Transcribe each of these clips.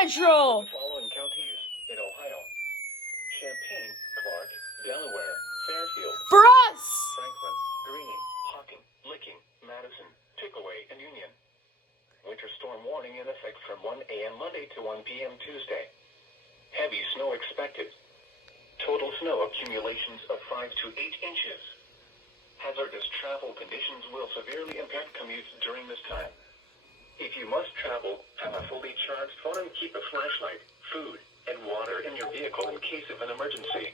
Central. The following counties in Ohio: Champaign, Clark, Delaware, Fairfield, For us. Franklin, Greene, Hocking, Licking, Madison, Pickaway, and Union. Winter storm warning in effect from 1 a.m. Monday to 1 p.m. Tuesday. Heavy snow expected. Total snow accumulations of 5 to 8 inches. Hazardous travel conditions will severely impact commutes during this time. If you must travel, have a fully charged phone and keep a flashlight, food, and water in your vehicle in case of an emergency.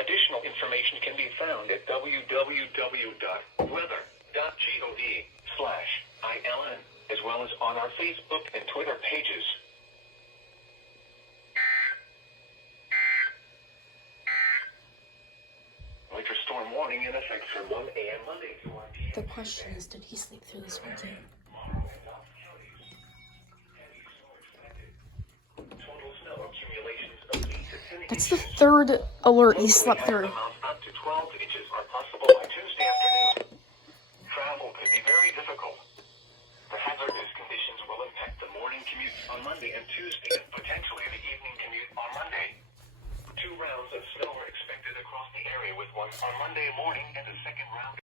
Additional information can be found at www.weather.gov/ILN, as well as on our Facebook and Twitter pages. Winter storm warning in effect from 1 a.m. Monday to 1 p.m. The question is, did he sleep through this whole game? That's the third alert he slept through. Up to 12 inches are possible by Tuesday afternoon. Travel could be very difficult. The hazardous conditions will impact the morning commute on Monday and Tuesday, and potentially the evening commute on Monday. 2 rounds of snow are expected across the area, with one on Monday morning and a second round